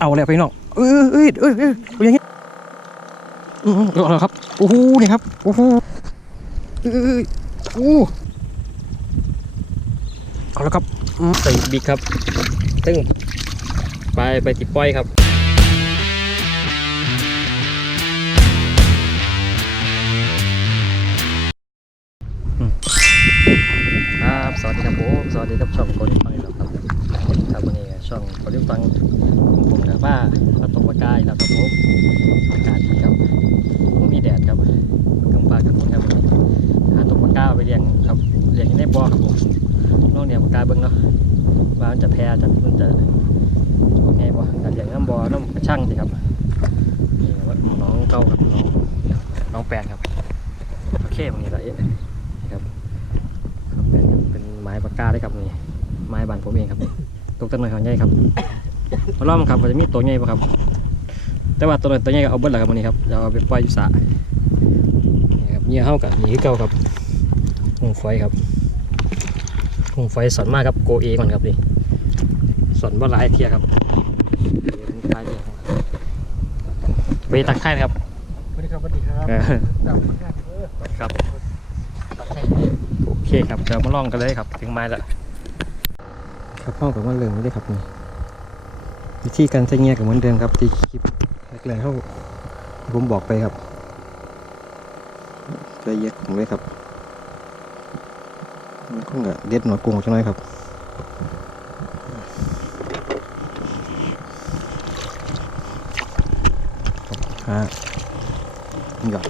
เอาแล้วพี่น้องเอ้ยเอ้ยเอ้ยเอ้ยเอาอย่างเงี้อืมเอาแล้วครับโอ้โหนี่ครับโอ้โหเอ้ยเอ้ยโอ้เอาแล้วครับอืมใส่บิ๊กครับตึ้งไปไปติดป้อยครับครับสวัสดีครับผมสวัสดีครับช่องโกลิฟังอีกแล้วครับครับวันนี้ ช่องโกลิฟังของผมกับว่าเราตกปลากายแล้วครับผมอากาศดีครับผมมีแดดครับกำปากันฝนครับหาตกปลากาไปเลี้ยงครับเลี้ยงในบ่อครับผมน้องเลี้ยงปลากาเบิ้งเนาะว่ามันจะแพ้จะมันจะว่าไงบ่การเลี้ยงน้ำบ่อน้ำกระช่างสิครับนี่ว่าน้องเก้าครับน้องน้องแปนครับโอเควันนี้ละเอ๊ะครับเป็นเป็นไม้ปากกาได้ครับนี่ไม้บานผมเองครับ ตกต้นไม้เขาใหญ่ครับมาล้อมครับว่าจะมีตัวใหญ่ปะครับ แต่ว่าตัวน้อยตัวใหญ่ก็เอาเบิ้ลละครับวันนี้ครับจะเอาไปปล่อยอยู่สระนี่ครับเนี่ยเฮากับนี่คือเก่าครับหงไฟครับหงไฟสอนมากครับโกเอมันครับนี่สอนว่าหลายเทียครับหลายเทียครับไปตักไข่นะครับสวัสดีครับสวัสดีครับเออจับงานเออครับโอเคครับเดี๋ยวมาลองกันเลยครับถึงไม้แล้ว ครับพ่อกับมันเริ่มไม่ได้ครับนี่วิธีการใช้เงียกับเหมือนเดิมครับที่คลิปแรกๆเขาผมบอกไปครับละเอียดผมเลยครับมันคงจะเด็ดหนวดกุ้งจังหน่อยครับฮะหยอด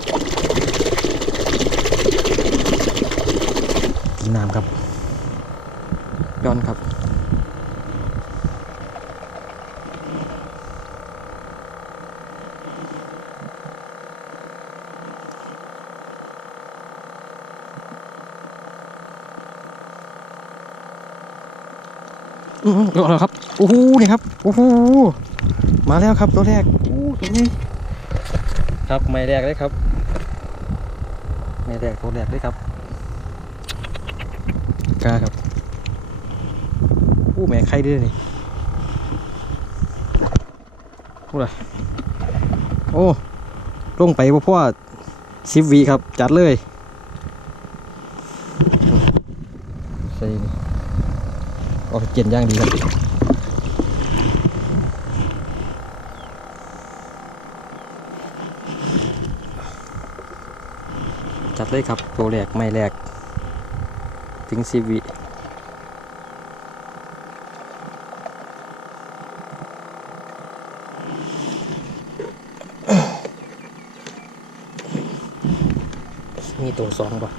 กินน้ำครับย้อนครับ อืมเอาแล้วครับโอ้โหนี่ครับโอ้โหมาแล้วครับตัวแรกโอ้ตัวนี้ครับไม่แรกเลยครับ ไม่แรกตัวแรกเลยครับกล้าครับอู้แม่ไข่ด้วยนี่พูดเลยโอ้ลงไปบ่พ่อสิบวีครับ จัดเลยใส่นี่ ออกซิเจนย่างดีครับจัดเลยครับตัวแรกไม่แรกถึงสิวิมีตัวสองป่ะ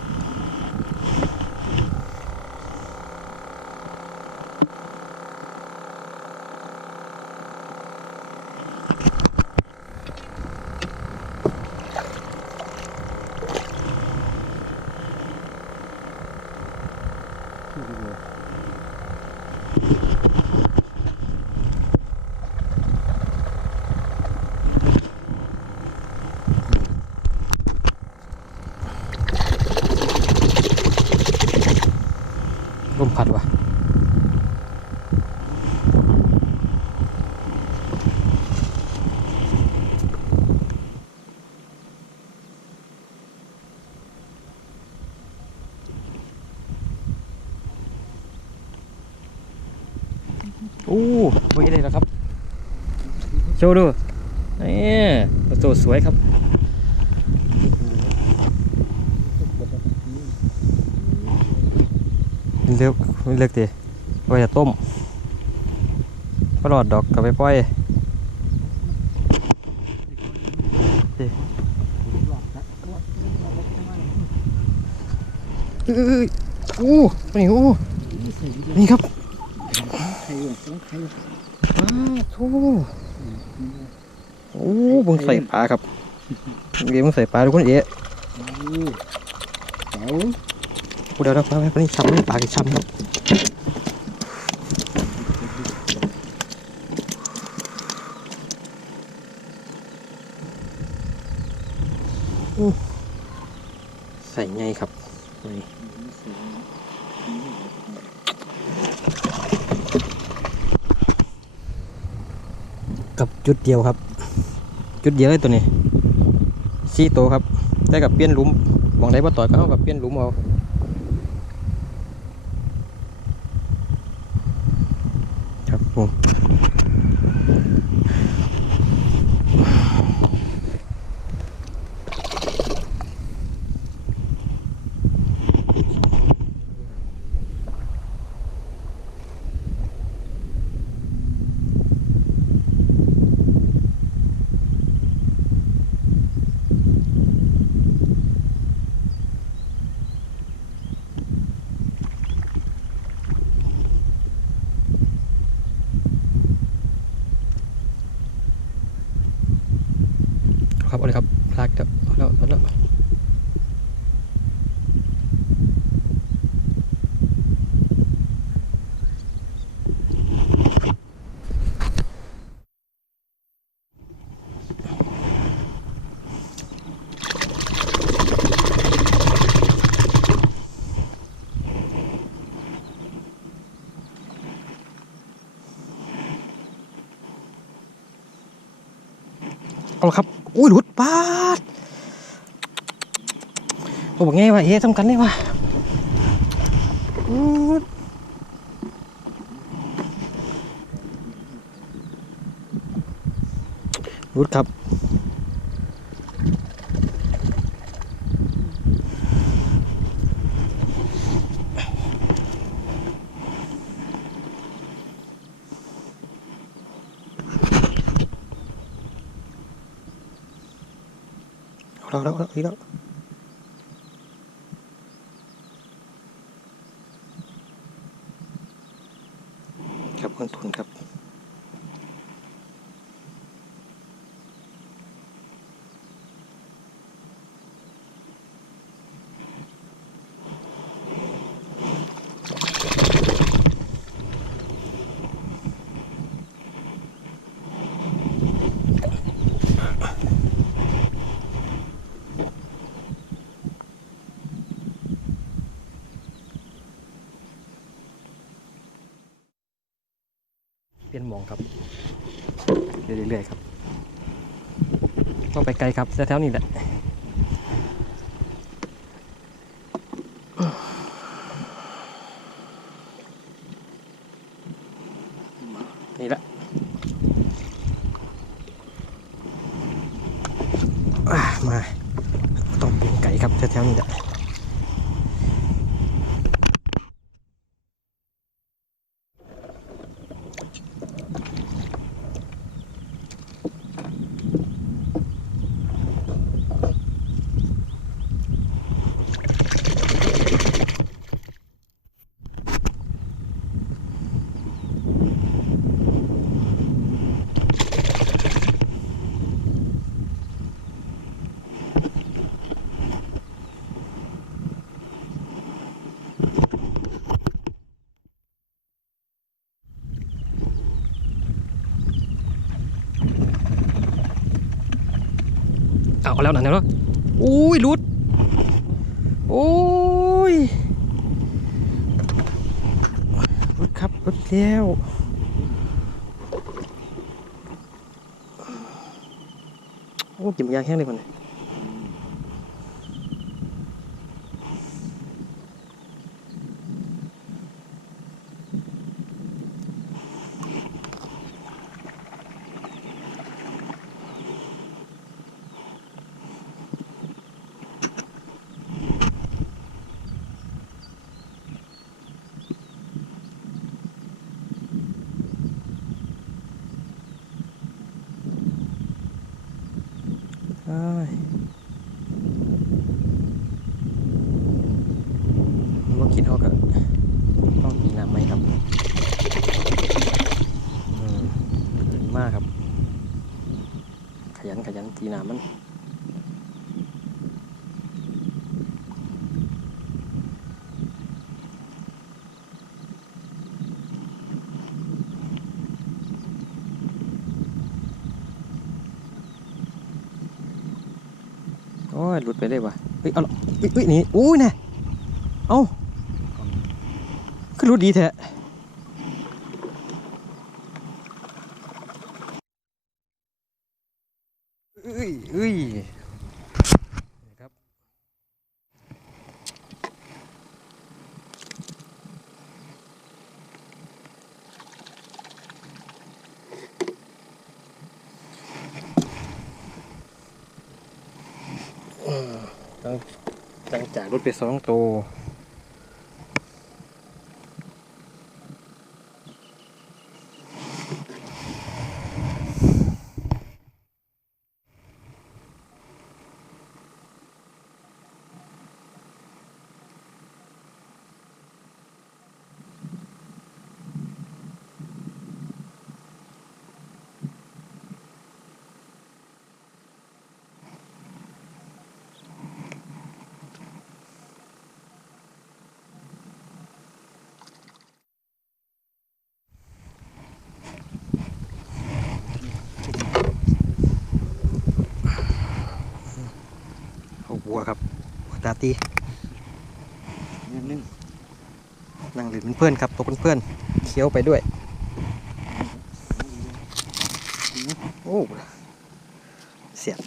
ลมพัดว่ะโอ้คุยอะไรแล้วครับ โชว์ดูนี่ตัวสวยครับ เลือกเลือกดิว่าจะต้มปลอดดอกกับไปปล่อยดิเอ้ยโอ้นี่โอ้นี่ครับไข่อยู่ต้องไข่อยู่อ้าวโอ้บึงใส่ปลาครับเดี๋ยวมึงใส่ปลาทุกคนเอ๊ะเสา เดี๋ยวเราไปไปนี่ช้ำนี่ปากช้ำครับใส่ไงครับนี่กับจุดเดียวครับ จุดเดียวเลยตัวนี้สี่ตัวครับ ได้กับเปลี่ยนลุมมองได้ว่าต่อยก็เอากับเปลี่ยนลุมเอา ค ครับเอาเลยครับลากเถอะเอาแล้วเอาแล้วเอาละครับ อุ้ยหลุดปาดโอ้บอกไงว่าเอ๊ะทำกันได้วะอื้อหลุดครับ แล้วแล้วแล้วแล้วครับเงินทุนครับ ลี่ยนหมองครับเรื่อยๆครับต้องไปไกลครับแถวๆนี้แหละนี่แหละอะมาต้องเป็นไก่ครับแถวๆนี้แหละ เอาแล้วนั่นแล้วอุ้ยหลุดโอ้ยหลุดครับหลุดแล้วโอ้กินยางแห้งเลยมันเอ้ยมันบ่กินเอากับต้องกินน้ำไหมครับอืมดีมากครับ ข ยันขยันตีหน้ำมันโอ้ยหลุดไปเลยวะเฮ้ย เอาละเฮ้ยนี่อุ้ยน่เอ้าคือหลุดดีแท้ เอ้ ยนี่ครับอืมตั้งตั้งจากรถไปสองตัว เอาวัวครับวัว ตาตีนิดนึงนั่งเล่นเป็นเพื่อนครับตัวเป็นเพื่อนเคี้ยวไปด้วย โอ้เสียบ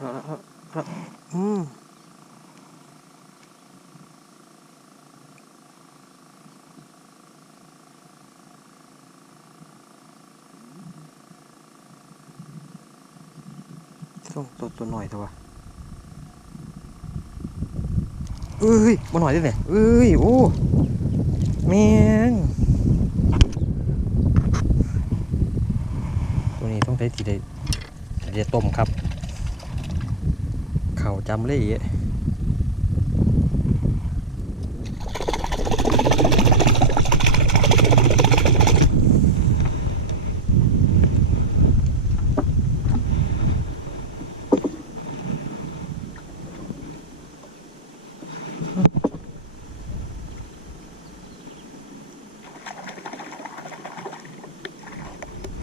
อืมต้องตัวตัวหน่อยเถอะวะเอ้ยมาหน่อยได้ไหมเอ้ย โอ้แมงตัวนี้ต้องใช้ทีเดียทีเดียวต้มครับ เขาจำเลยอีก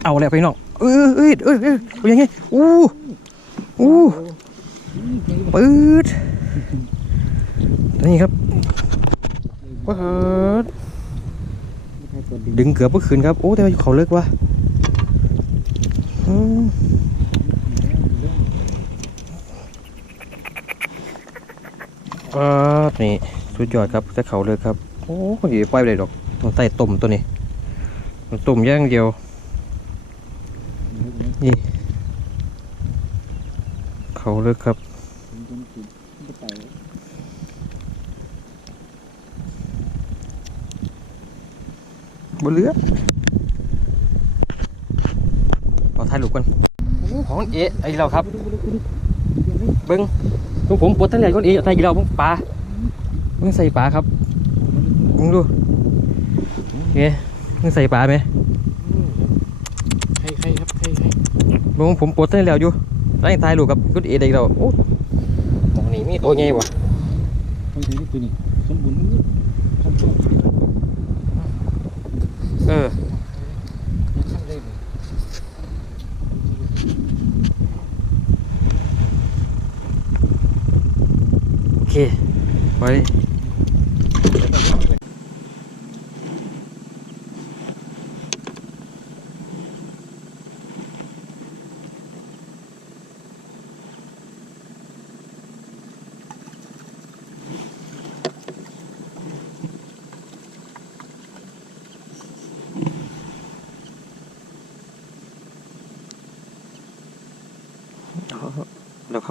เอาแล้วพี่น้องเอ้ยเอ้ยเอ้ยเอ้ยเป็นยังไงอู้อู้ ปืดนี้ครับปืดดึงเกือบเมื่อคืนครับ โอ้แต่ว่าเขาเลิกว่ะปืดนี่สุดยอดครับแต่เขาเลิกครับ โอ้ยอย่าปล่อยไปเลยดอกต้องใส่ต้มตัวนี้ต้องต้มอย่างเดียว นี่ เขาเลิกครับ บนเรือขอถ่ายรูปกันโอ้ของเอะไอ้เราครับ เบิ้งตรงผมปวดทั้งใหญ่คนเอะใส่กี่เราเบิ้งปลาเบิ้งใส่ปลาครับเบิ้งดูเงี้ยเบิ้งใส่ปลาไหมใครใครครับใครใครเบิ้งผมปวดทั้งใหญ่อยู่ใส่ถ่ายรูปกับคนเอะได้เราโอ้มองนี่มีตัวใหญ่บ่ต้องใช้นี่ตัวนี้สมบูรณ์สมบูรณ์ เออ ขั้นเลย โอเค ไว้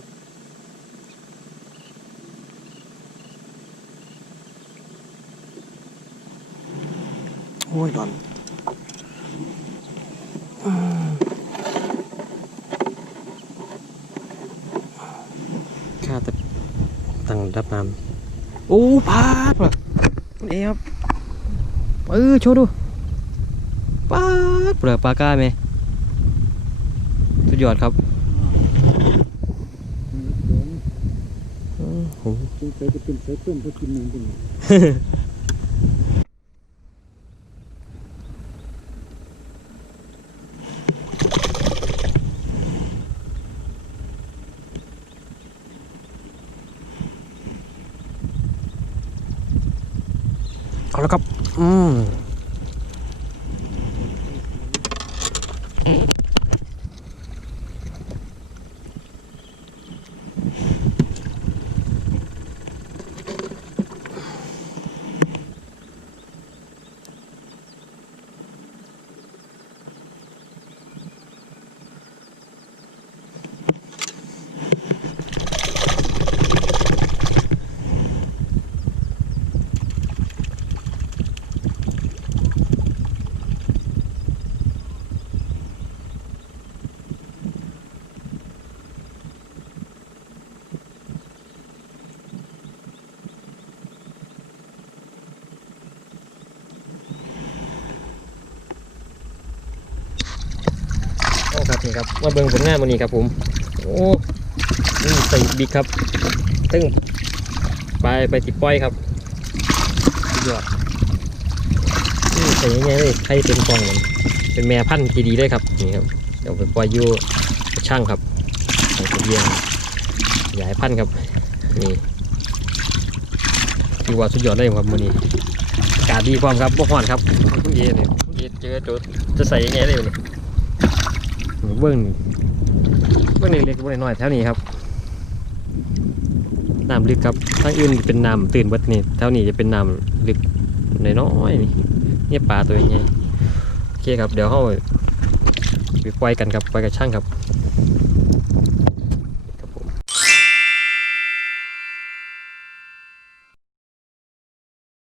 เอาเดี๋ยวครับโอ้ยร้อนอืมข้าแต่ตั้งดับน้ำโอ้พาดว่ะคุณเอครับเออโชว์ดูปาดเปลือกปลากล้าไหมสุดยอดครับอืมโหตัวใจจะเป็นสายต้มเพื่อกินนมกัน แล้วครับ อืมโอ้ ครับมาเบิ่งผลงานวันนี้ครับผม โอ้นี่ใส่บิ๊กครับ ตึ้งไปไปติดป้อยครับสุดยอดนี่ใส่ยังไงเลยไข่เต็มกล่องเลยเป็นแม่พันธุ์ที่ดีเลยครับนี่ครับเดี๋ยวไปปล่อยอยู่ช่างครับใส่เยี่ยงขยายพันธุ์ครับนี่ถือว่าสุดยอดเลยครับวันนี้อากาศดีความครับบ่ฮ้อนครับคุณเอเนี่ยคุณเอเจอจทย์จะใส่ยังไงเลยวันนี้ เบื้องเบิ้งเล็กๆเบื้องน้อยๆแถวนี้ครับน้ำลึกครับทางอื่นเป็นน้ำตื่นวัดนี่แถวนี้จะเป็นน้ำลึกน้อยๆนี่เนี่ยปลาตัวใหญ่โอเคครับเดี๋ยวเขาไปปล่อยกันครับปล่อยกับช่างครับ